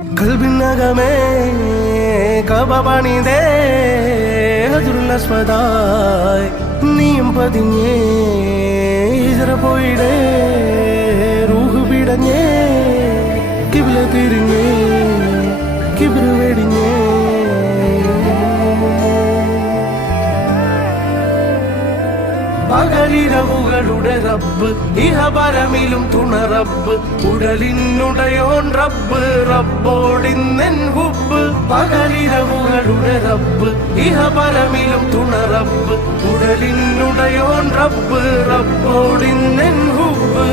കൽബിനകമേ കബപണിതേ ഹജറുൽ അസ്വദായി നീയും പതിഞ്ഞേ ഹിജ്റ പോയിടേ റൂഹ് പിടഞ്ഞേ കിബ്ല തിരിഞ്ഞേ കിബ്ർ വെടിഞ്ഞേ പകലിരവുകളുടെ റബ്ബ് ഇഹപരമിലും തുണ റബ്ബ് ഉടലിനുടയോൻ റബ്ബ് റബ്ബോടിന്നെൻ ഹുബ്ബ് പകലിരവുകളുടെ റബ്ബ് ഇഹപരമിലും തുണ റബ്ബ് ഉടലിനുടയോൻ റബ്ബ് റബ്ബോടിന്നെൻ ഹുബ്ബ്